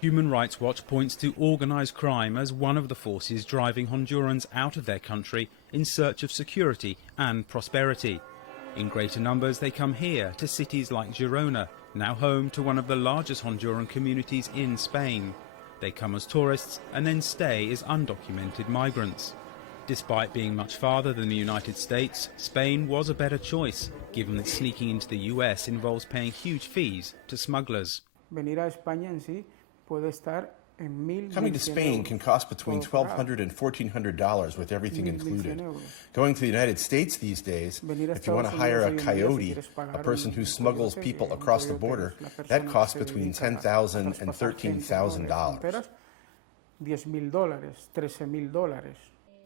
Human Rights Watch points to organised crime as one of the forces driving Hondurans out of their country in search of security and prosperity. In greater numbers they come here to cities like Girona, now home to one of the largest Honduran communities in Spain. They come as tourists and then stay as undocumented migrants. Despite being much farther than the United States, Spain was a better choice, given that sneaking into the US involves paying huge fees to smugglers. Coming to Spain can cost between $1,200 and $1,400 with everything included. Going to the United States these days, if you want to hire a coyote, a person who smuggles people across the border, that costs between $10,000 and $13,000.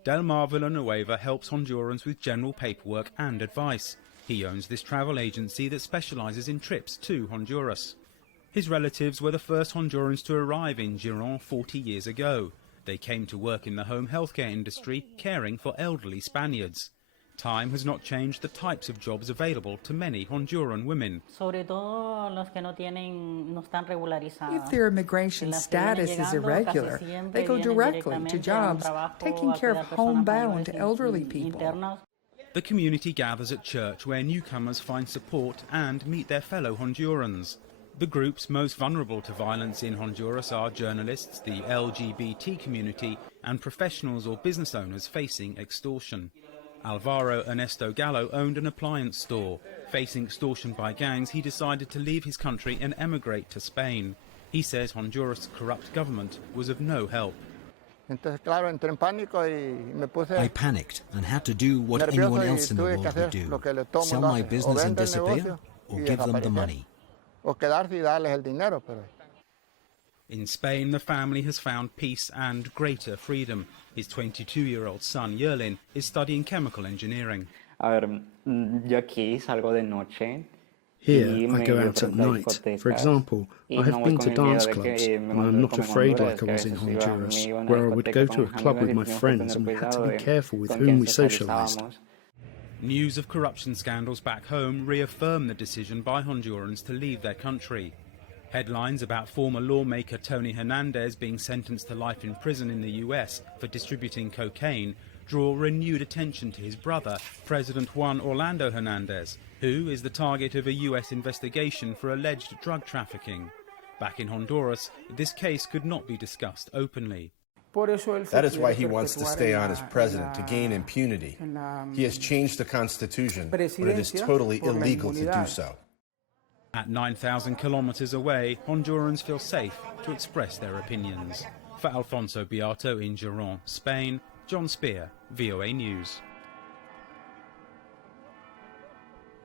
Delmar Villanueva helps Hondurans with general paperwork and advice. He owns this travel agency that specializes in trips to Honduras. His relatives were the first Hondurans to arrive in Giron 40 years ago. They came to work in the home healthcare industry, caring for elderly Spaniards. Time has not changed the types of jobs available to many Honduran women. If their immigration status is irregular, they go directly to jobs taking care of homebound elderly people. The community gathers at church where newcomers find support and meet their fellow Hondurans. The groups most vulnerable to violence in Honduras are journalists, the LGBT community, and professionals or business owners facing extortion. Alvaro Ernesto Gallo owned an appliance store. Facing extortion by gangs, he decided to leave his country and emigrate to Spain. He says Honduras' corrupt government was of no help. I panicked and had to do what anyone else in the world would do: sell my business and disappear, or give them the money. In Spain, the family has found peace and greater freedom. His 22-year-old son, Yerlin, is studying chemical engineering. Here, I go out at night. For example, I have been to dance clubs, and I'm not afraid like I was in Honduras, where I would go to a club with my friends and we had to be careful with whom we socialized. News of corruption scandals back home reaffirm the decision by Hondurans to leave their country. Headlines about former lawmaker Tony Hernandez being sentenced to life in prison in the US for distributing cocaine draw renewed attention to his brother, President Juan Orlando Hernandez, who is the target of a US investigation for alleged drug trafficking. Back in Honduras, this case could not be discussed openly. That is why he wants to stay on as president, to gain impunity. He has changed the Constitution, but it is totally illegal to do so. At 9,000 kilometers away, Hondurans feel safe to express their opinions. For Alfonso Beato in Giron, Spain, John Spear, VOA News.